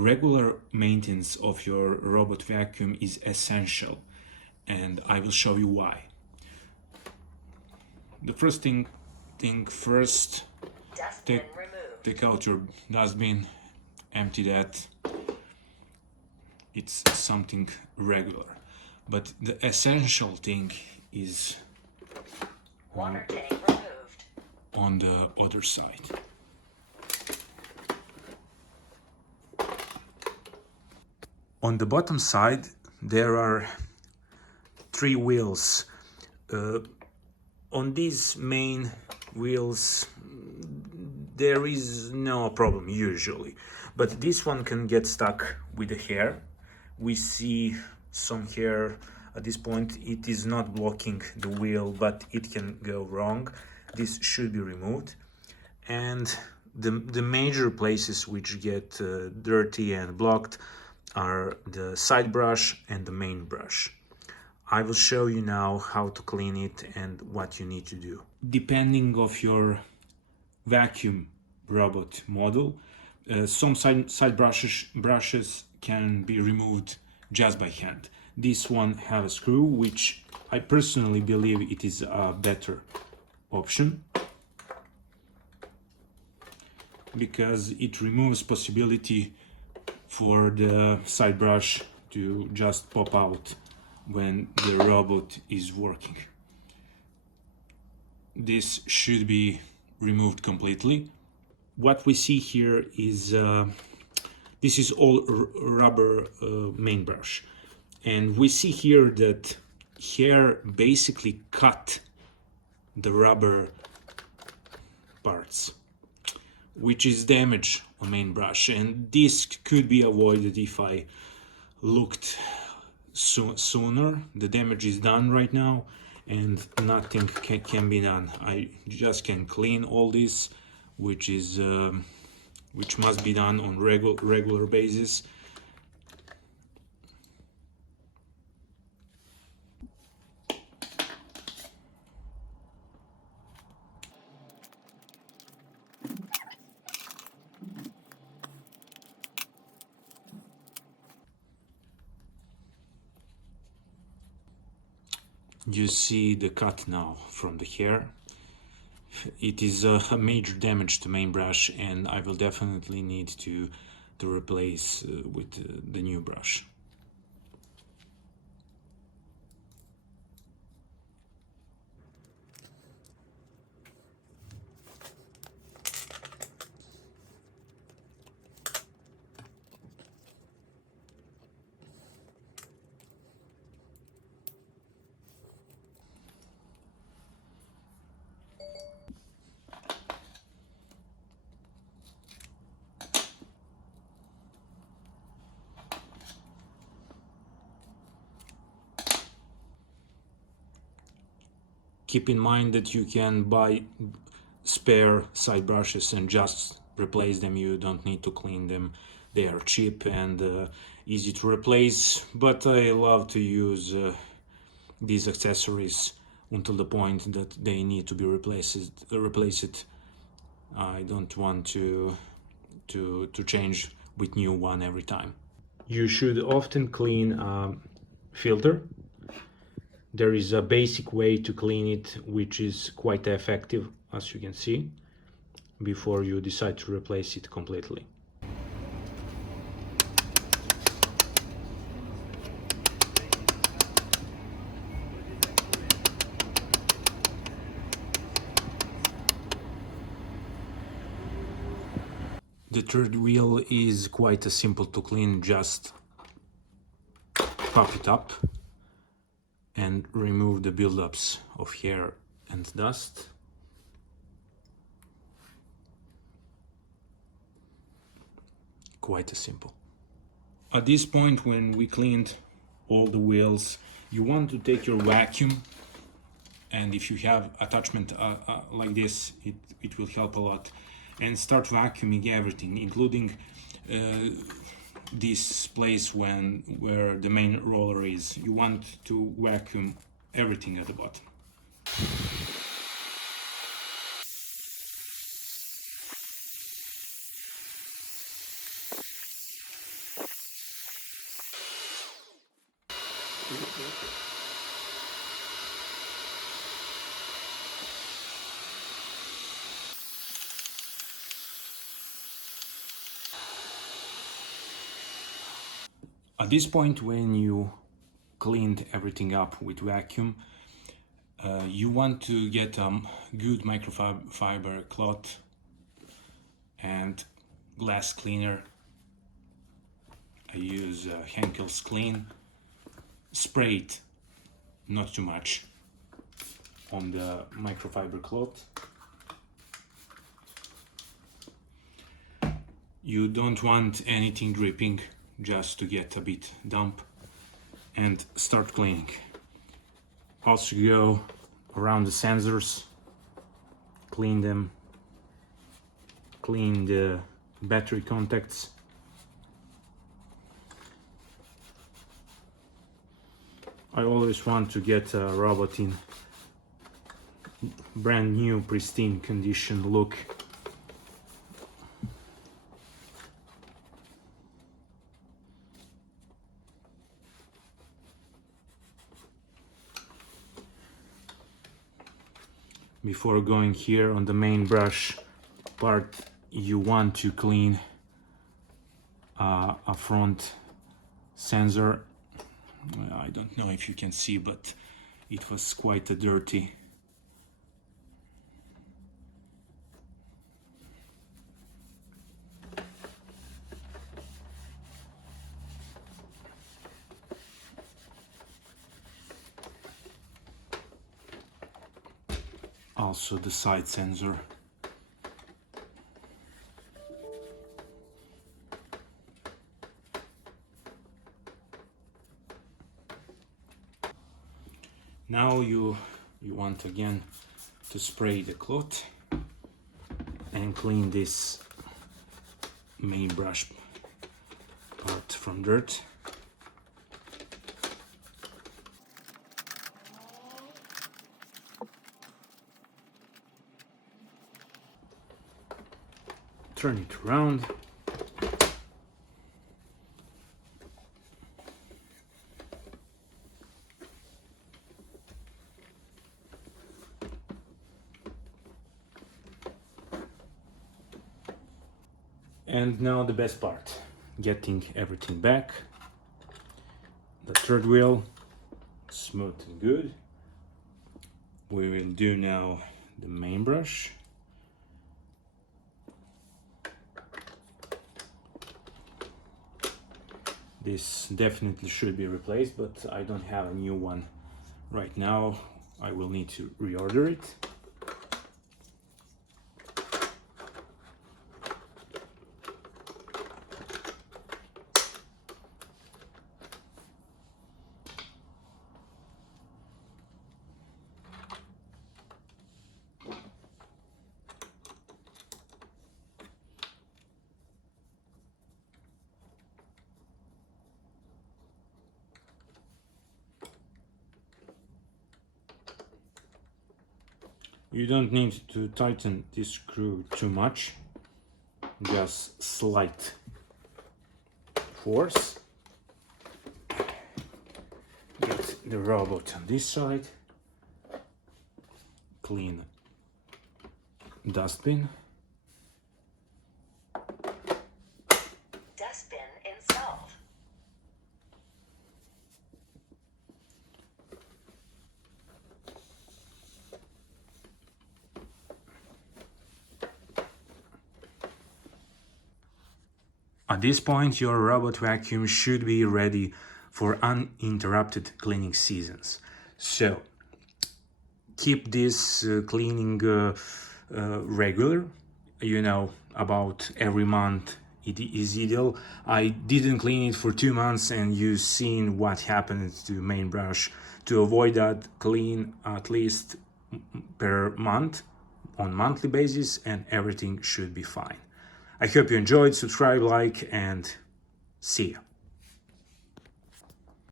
regular maintenance of your robot vacuum is essential, and I will show you why. The first thing first, take out your dustbin, empty that. It's something regular, but the essential thing is water tank removed on the other side. On the bottom side there are 3 wheels. On these main wheels there is no problem usually, but this one can get stuck with the hair. We see some hair at this point. It is not blocking the wheel, but it can go wrong. This should be removed. And the major places which get dirty and blocked are the side brush and the main brush. I will show you now how to clean it and what you need to do. Depending of your vacuum robot model, some side brushes can be removed just by hand. This one have a screw, which I personally believe it is a better option, because it removes possibility for the side brush to just pop out when the robot is working. This should be removed completely. What we see here is this is all rubber main brush, and we see here that hair basically cut the rubber parts, which is damage on main brush, and this could be avoided if I looked sooner. The damage is done right now and nothing can be done. I just can clean all this, which must be done on regular basis. You see the cut now from the hair. It is a major damage to main brush, and I will definitely need to replace with the new brush. Keep in mind that you can buy spare side brushes and just replace them. You don't need to clean them. They are cheap and easy to replace, but I love to use these accessories until the point that they need to be replaced. I don't want to change with new one every time. You should often clean a filter. There is a basic way to clean it, which is quite effective, as you can see, before you decide to replace it completely. The third wheel is quite simple to clean. Just pop it up and remove the buildups of hair and dust. Quite simple. At this point, when we cleaned all the wheels, you want to take your vacuum, and if you have attachment like this, it will help a lot, and start vacuuming everything, including this place where the main roller is. You want to vacuum everything at the bottom. At this point, when you cleaned everything up with vacuum, you want to get a good microfiber cloth and glass cleaner. I use Henkel's Clean. Spray it, not too much, on the microfiber cloth. You don't want anything dripping, just to get a bit damp, and start cleaning. Also go around the sensors, clean them, clean the battery contacts. I always want to get a robot in brand new, pristine condition look. Before going here on the main brush part, you want to clean a front sensor. I don't know if you can see, but it was quite dirty. Also the side sensor. Now you want again to spray the cloth and clean this main brush part from dirt. Turn it around. And now the best part, getting everything back. The third wheel, smooth and good. We will do now the main brush. This definitely should be replaced, but I don't have a new one right now. I will need to reorder it. You don't need to tighten this screw too much, just slight force. Get the robot on this side, clean dustbin. Dustbin installed. At this point, your robot vacuum should be ready for uninterrupted cleaning seasons. So keep this cleaning regular, about every month. It is ideal. I didn't clean it for 2 months and you've seen what happened to the main brush. To avoid that, clean at least per month on monthly basis and everything should be fine. I hope you enjoyed. Subscribe, like, and see ya.